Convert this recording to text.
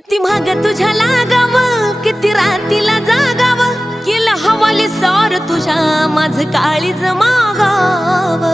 किती महाग तुझ्या लागाव, किती रातीला जागाव, केलं हवाले सार तुझ्या माझ काळीज मागाव।